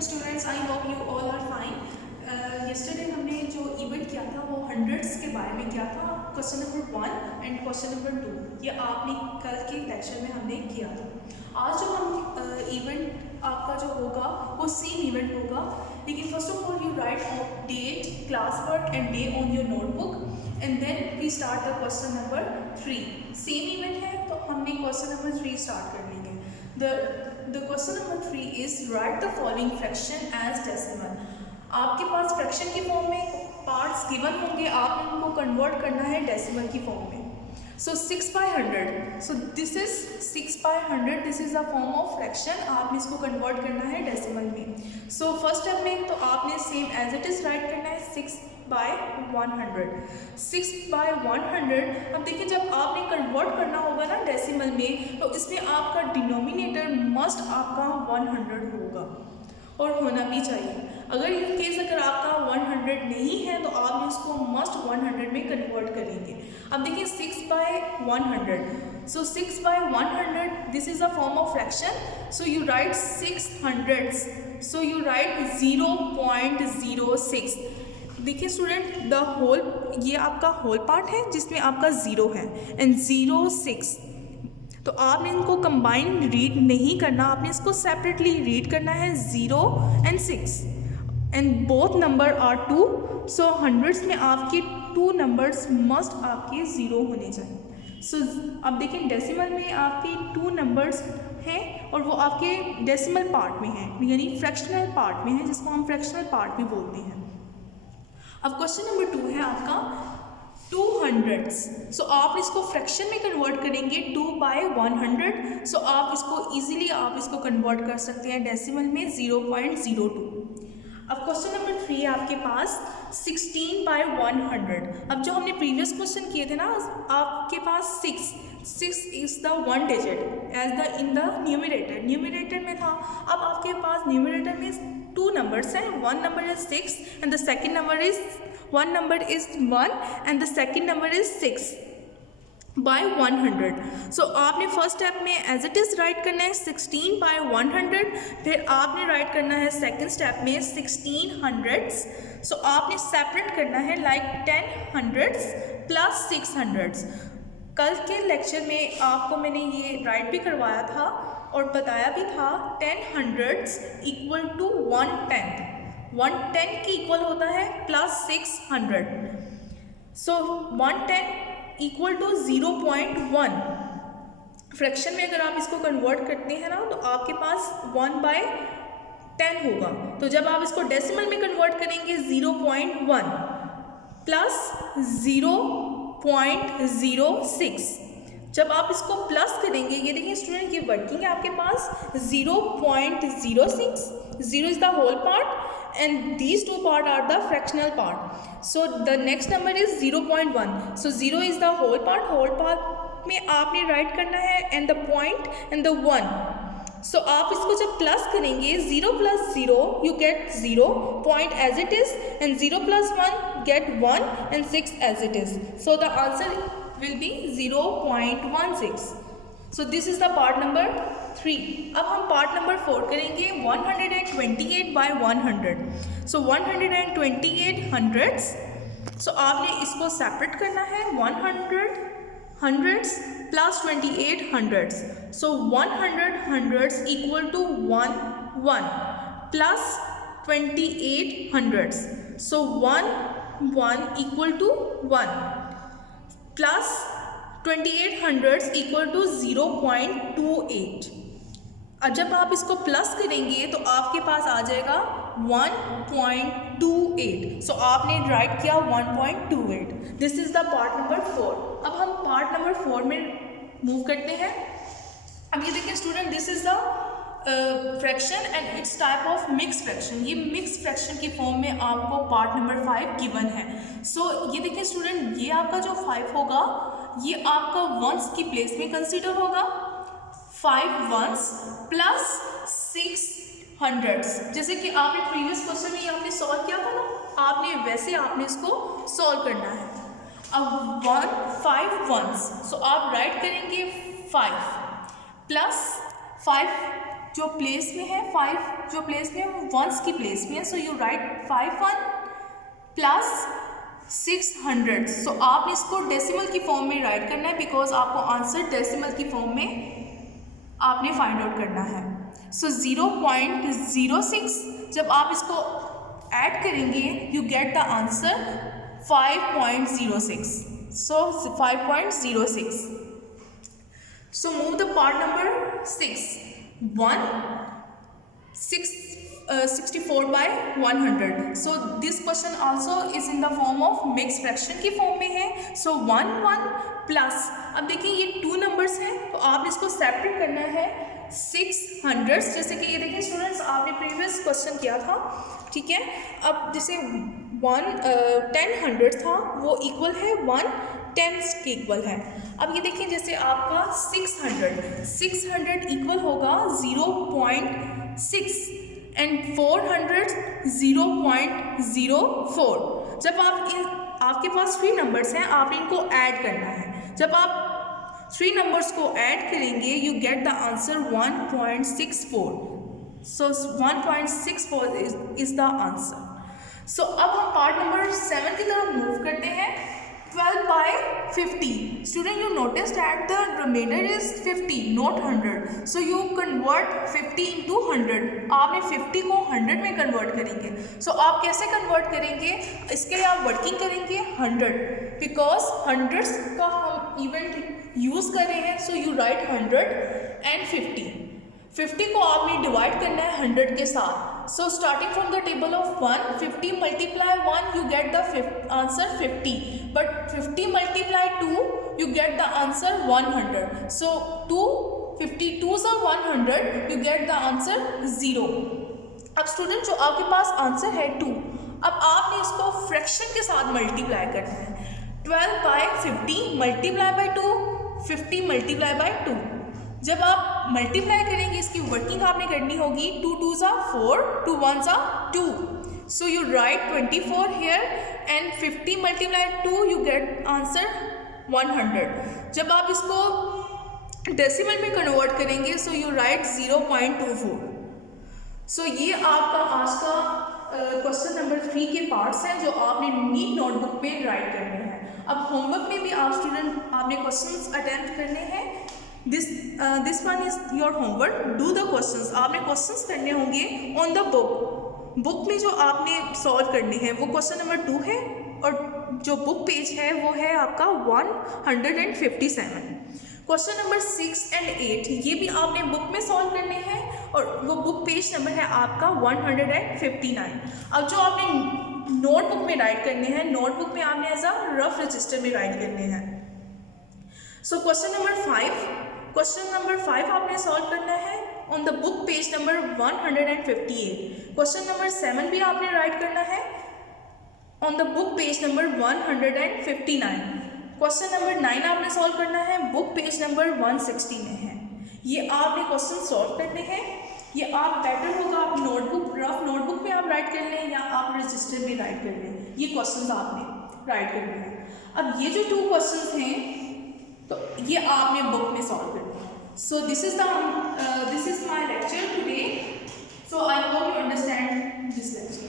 Afternoon students, I hope you all are fine. Yesterday हमने जो event किया था वो हंड्रेड्स के बारे में किया था, question number 1 and question number 2। ये आपने कल के लेक्चर में हमने किया था। आज जो हम इवेंट आपका जो होगा वो सेम इवेंट होगा, लेकिन first of all you write date, class work and day on your notebook and then we start the question number 3। Same event है तो हमने क्वेश्चन नंबर 3 स्टार्ट कर लेंगे। The question number 3 is write the following fraction as decimal। आपके पास fraction की form में parts given होंगे, आपने उनको कन्वर्ट करना है डेसिमल की फॉर्म में। सो 6/100, so this is 6/100, this is a form of fraction. आपने इसको कन्वर्ट करना है डेसिमल में। सो फर्स्ट स्टेप में तो आपने same as it is write करना है 6/100। 6/100। अब देखिए, जब आपने कन्वर्ट करना होगा ना डेसिमल में, तो इसमें आपका डिनोमिनेटर मस्ट आपका 100 होगा और होना भी चाहिए। अगर इन केस अगर आपका 100 नहीं है तो आप इसको मस्ट 100 में कन्वर्ट करेंगे। अब देखिए 6/100, सो 6/100 this is a form of fraction. So you right 600, so you right 0.06। देखिए स्टूडेंट, द होल, ये आपका होल पार्ट है जिसमें आपका 0 है एंड 0.6। तो आपने इनको कंबाइन रीड नहीं करना, आपने इसको सेपरेटली रीड करना है 0 and 6 and both number are 2। So hundreds में आपके 2 नंबर्स मस्ट आपके 0 होने चाहिए। सो अब देखिए डेसिमल में आपके 2 नंबर्स हैं और वो आपके डेसिमल पार्ट में हैं, यानी फ्रैक्शनल पार्ट में है, जिसको हम फ्रैक्शनल पार्ट भी बोलते हैं। अब क्वेश्चन नंबर 2 है आपका 200। सो आप इसको फ्रैक्शन में कन्वर्ट करेंगे 2/100। सो आप इसको इजीली आप इसको कन्वर्ट कर सकते हैं डेसिमल में 0.02। अब क्वेश्चन नंबर 3 है आपके पास 16/100। अब जो हमने प्रीवियस क्वेश्चन किए थे ना, आपके पास 6 is the 1 digit as the in the numerator में था। अब आपके पास न्यूमरेटर में 2 नंबर्स हैं, one number is 6 and the second number is 1 and the second number is 6/100। सो आपने फर्स्ट स्टेप में एज इट इज़ राइट करना है 16/100, फिर आपने राइट करना है सेकंड स्टेप में 16 हंड्रेड्स। सो आपने सेपरेट करना है लाइक 10 हंड्रेड्स प्लस 6 हंड्रेड्स। कल के लेक्चर में आपको मैंने ये राइट भी करवाया था और बताया भी था 10 हंड्रेड्स इक्वल टू 1/10। 1/10 की इक्वल होता है plus 600। So 1/10 equal to 0.1। Fraction में अगर आप इसको कन्वर्ट करते हैं ना, तो आपके पास 1/10 होगा। तो जब आप इसको डेसिमल में कन्वर्ट करेंगे 0.1 प्लस 0.06। जब आप इसको प्लस करेंगे, ये देखिए स्टूडेंट, ये वर्किंग है आपके पास 0.06। 0 is the whole part and these 2 part are the fractional part. So the next number is 0.1। So 0 is the whole part में आपने राइट करना है and the point and the 1। So आप इसको जब प्लस करेंगे 0 + 0 you get 0 point as it is and 0 + 1 get 1 and 6 as it is. So the answer will be 0.16। so this is the part number 3। अब हम part number 4 करेंगे 128/100। so 128 hundreds. so आपने इसको separate करना है 100 hundreds plus 28 hundreds. so 100 hundreds equal to 1 plus 28 hundreds. so 1 equal to 1 plus 28 hundreds equal to 0.28। अब जब आप इसको प्लस करेंगे तो आपके पास आ जाएगा 1.28। सो आपने राइट किया 1.28। This is the part number 4। अब हम पार्ट नंबर 4 में मूव करते हैं। अब ये देखिए student, this is the fraction and it's type of mix fraction. ये मिक्स फ्रैक्शन की फॉर्म में आपको पार्ट नंबर 5 गिवन है। सो ये देखिए स्टूडेंट, ये आपका जो 5 होगा ये आपका वंस की प्लेस में कंसीडर होगा। 5 वंस प्लस 6 हंड्रेड्स। जैसे कि आपने प्रीवियस क्वेश्चन में आपने सॉल्व किया था ना, आपने वैसे आपने इसको सॉल्व करना है। अब 5 वंस, सो आप राइट करेंगे 5 प्लस 5 जो प्लेस में है 5 जो प्लेस में है वो वंस की प्लेस में है, सो यू राइट 5 1 प्लस 600. सो आप इसको डेसिमल की फॉर्म में राइट करना है बिकॉज आपको आंसर डेसिमल की फॉर्म में आपने फाइंड आउट करना है. सो 0.06 जब आप इसको ऐड करेंगे you get the answer 5.06. So 5.06. So move the part number 6. 64 by 100. So this question also is in the form of mixed fraction की फॉर्म में है. So 1 1 प्लस, अब देखिए ये 2 नंबर्स हैं तो आप इसको सेपरेट करना है 600. जैसे कि ये देखिए स्टूडेंट्स आपने प्रीवियस क्वेश्चन किया था, ठीक है. अब जैसे 10 था वो इक्वल है 1 10 के इक्वल है. अब ये देखिए जैसे आपका 600 इक्वल होगा 0.6 एंड 400 0.04. जब आपके पास 3 नंबर्स हैं आप इनको ऐड करना है. जब आप 3 नंबर्स को ऐड करेंगे you get the answer 1.64. So 1.64 is the answer. So अब हम पार्ट नंबर 7 की तरफ मूव करते हैं. 12 by 50. Student, you notice that the remainder is 50, not 100. So you convert 50 into 100. आपने 50 को 100 में कन्वर्ट करेंगे. So आप कैसे कन्वर्ट करेंगे? इसके लिए आप वर्किंग करेंगे 100 बिकॉज 100 का हम इवेंट यूज़ कर रहे हैं. सो यू राइट 100 एंड 50 को आपने डिवाइड करना है 100 के साथ. So starting from the table of 1, 50 multiply 1 you get the answer 50, but 50 multiply 2 you get the answer 100. So 52s are 100 you get the answer 0. अब स्टूडेंट जो आपके पास आंसर है 2, अब आपने इसको फ्रैक्शन के साथ मल्टीप्लाई करना है. 12 by 50 multiply by 2, 50 multiply by 2. जब आप मल्टीप्लाई करेंगे इसकी वर्किंग आपने करनी होगी. 2 2s are 4, 2 1s are 2. So you write 24 here and 50 multiply 2 you get answer 100. जब आप इसको डेसिमल में कन्वर्ट करेंगे so you write 0.24. So ये आपका आज का क्वेश्चन नंबर 3 के पार्ट्स हैं जो आपने नीट नोटबुक में राइट करने हैं. अब होमवर्क में भी आप स्टूडेंट आपने क्वेश्चंस अटेम्प्ट करने हैं. This one is your homework. Do the questions. आपने क्वेश्चंस करने होंगे ऑन द बुक में जो आपने सॉल्व करने हैं वो क्वेश्चन नंबर 2 है और जो बुक पेज है वो है आपका 157. क्वेश्चन नंबर 6 एंड 8 ये भी आपने बुक में सॉल्व करने हैं और वो बुक पेज नंबर है आपका 159. अब जो आपने नोटबुक में राइट करने हैं नोटबुक में आपने एज अ रफ रजिस्टर में राइट करने हैं. सो क्वेश्चन नंबर 5 आपने सॉल्व करना है on the book page number 158. Question number 7 भी आपने राइट करना है on the book page number 159. Question number 9 आपने सॉल्व करना है बुक पेज नंबर 160 में है. ये आपने क्वेश्चन सॉल्व करने हैं. ये आप बेटर होगा आप रफ नोटबुक में आप राइट कर लें या आप रजिस्टर में राइट कर लें. ये क्वेश्चन आपने राइट करने हैं. अब ये जो 2 क्वेश्चन हैं तो ये आपने बुक में सॉल्व करना है. So this is my lecture today. So I hope you understand this lecture.